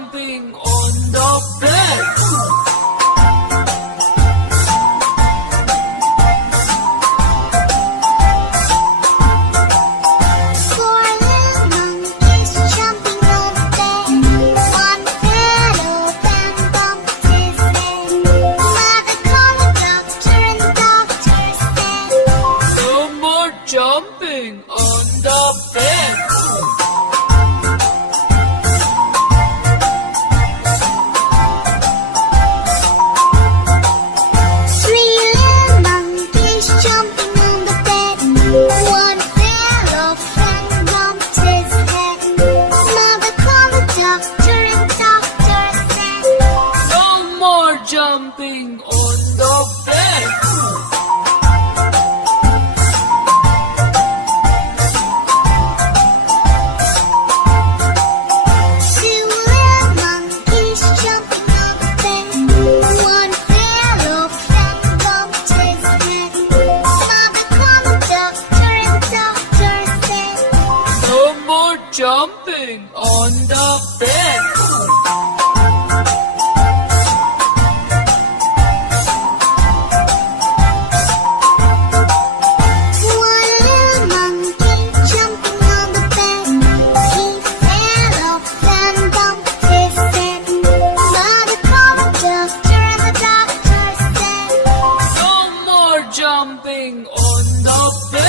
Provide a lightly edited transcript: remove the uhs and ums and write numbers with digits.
jumping on the bed. Four little monkeys jumping on the bed. One fell off and bumped his head. Mother called the doctor and the doctor said, No more jumping on the bed. Three little monkeys jumping on the bed. One fell off and bumped his head. Mother called the doctor and the doctor said, No more jumping on the bed. Two little monkeys jumping on the bed. One fell off and bumped his head. Mother called the doctor and the doctor said, No more jumping on the bed. One little monkey jumping on the bed. He fell off and bumped his head. Mother called the doctor and the doctor said, No more jumping on the bed.